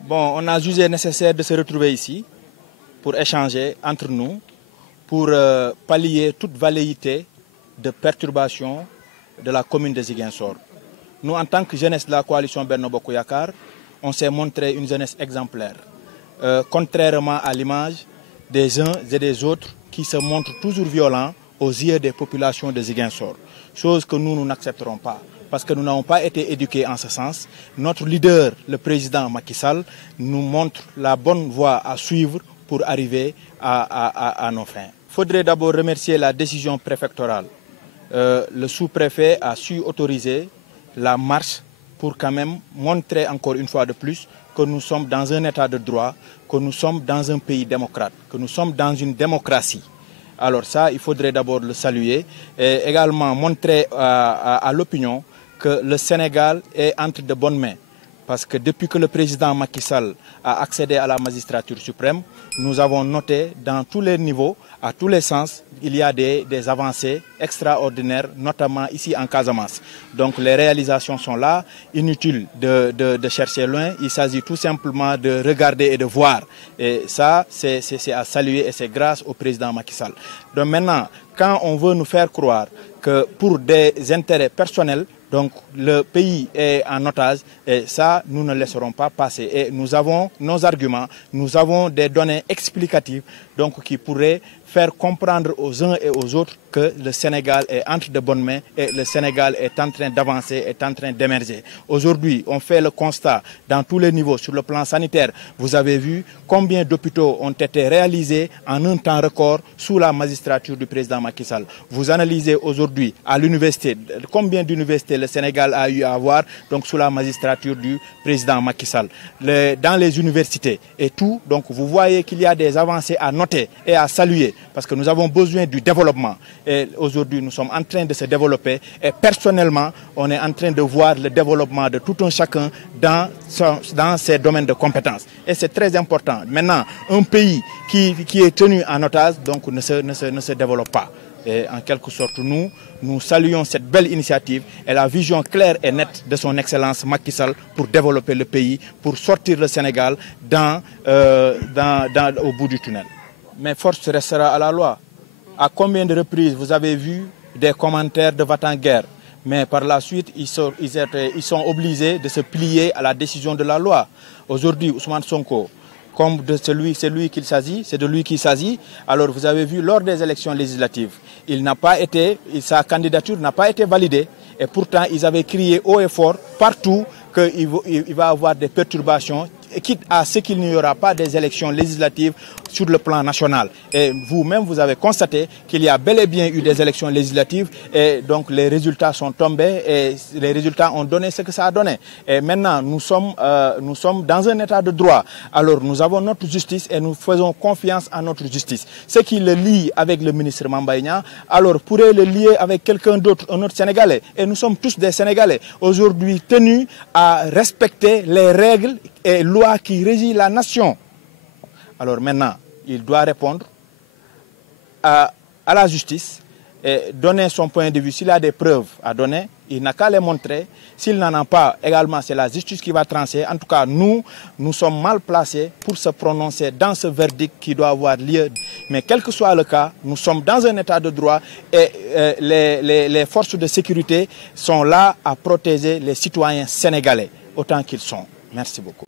Bon, on a jugé nécessaire de se retrouver ici pour échanger entre nous, pour pallier toute velléité de perturbation de la commune de Ziguinchor. Nous, en tant que jeunesse de la coalition Benno Bokk Yakaar, on s'est montré une jeunesse exemplaire, contrairement à l'image des uns et des autres qui se montrent toujours violents aux yeux des populations de Ziguinchor, chose que nous n'accepterons pas. Parce que nous n'avons pas été éduqués en ce sens. Notre leader, le président Macky Sall, nous montre la bonne voie à suivre pour arriver à nos fins. Il faudrait d'abord remercier la décision préfectorale. Le sous-préfet a su autoriser la marche pour quand même montrer encore une fois de plus que nous sommes dans un état de droit, que nous sommes dans un pays démocrate, que nous sommes dans une démocratie. Alors ça, il faudrait d'abord le saluer et également montrer à l'opinion que le Sénégal est entre de bonnes mains. Parce que depuis que le président Macky Sall a accédé à la magistrature suprême, nous avons noté dans tous les niveaux, à tous les sens, il y a des avancées extraordinaires, notamment ici en Casamance. Donc les réalisations sont là, inutile de chercher loin, il s'agit tout simplement de regarder et de voir. Et ça, c'est à saluer et c'est grâce au président Macky Sall. Donc maintenant, quand on veut nous faire croire que pour des intérêts personnels, donc le pays est en otage et ça, nous ne laisserons pas passer. Et nous avons nos arguments, nous avons des données explicatives donc, qui pourraient faire comprendre aux uns et aux autres que le Sénégal est entre de bonnes mains et le Sénégal est en train d'avancer, est en train d'émerger. Aujourd'hui, on fait le constat dans tous les niveaux sur le plan sanitaire. Vous avez vu combien d'hôpitaux ont été réalisés en un temps record sous la magistrature du président Macky Sall. Vous analysez aujourd'hui à l'université, combien d'universités le Sénégal a eu à avoir donc sous la magistrature du président Macky Sall. Dans les universités et tout, donc vous voyez qu'il y a des avancées à noter et à saluer parce que nous avons besoin du développement. Et aujourd'hui, nous sommes en train de se développer et personnellement, on est en train de voir le développement de tout un chacun dans ses domaines de compétences. Et c'est très important. Maintenant, un pays qui est tenu en otage donc, ne se développe pas. Et en quelque sorte, nous saluons cette belle initiative et la vision claire et nette de son Excellence Macky Sall pour développer le pays, pour sortir le Sénégal au bout du tunnel. Mais force restera à la loi. À combien de reprises vous avez vu des commentaires de va-t-en-guerre? Mais par la suite, ils sont obligés de se plier à la décision de la loi. Aujourd'hui, Ousmane Sonko, comme c'est de lui qu'il s'agit. Alors vous avez vu lors des élections législatives, sa candidature n'a pas été validée et pourtant ils avaient crié haut et fort partout qu'il va avoir des perturbations, quitte à ce qu'il n'y aura pas des élections législatives sur le plan national. Et vous-même, vous avez constaté qu'il y a bel et bien eu des élections législatives et donc les résultats sont tombés et les résultats ont donné ce que ça a donné. Et maintenant, nous sommes dans un état de droit. Alors, nous avons notre justice et nous faisons confiance à notre justice. Ce qui le lie avec le ministre Mame Mbaye Niang, alors pourrait le lier avec quelqu'un d'autre, un autre Sénégalais. Et nous sommes tous des Sénégalais, aujourd'hui tenus à respecter les règles et lois qui régissent la nation. Alors maintenant, il doit répondre à la justice et donner son point de vue. S'il a des preuves à donner, il n'a qu'à les montrer. S'il n'en a pas, également, c'est la justice qui va trancher. En tout cas, nous sommes mal placés pour se prononcer dans ce verdict qui doit avoir lieu. Mais quel que soit le cas, nous sommes dans un état de droit et les forces de sécurité sont là à protéger les citoyens sénégalais autant qu'ils sont. Merci beaucoup.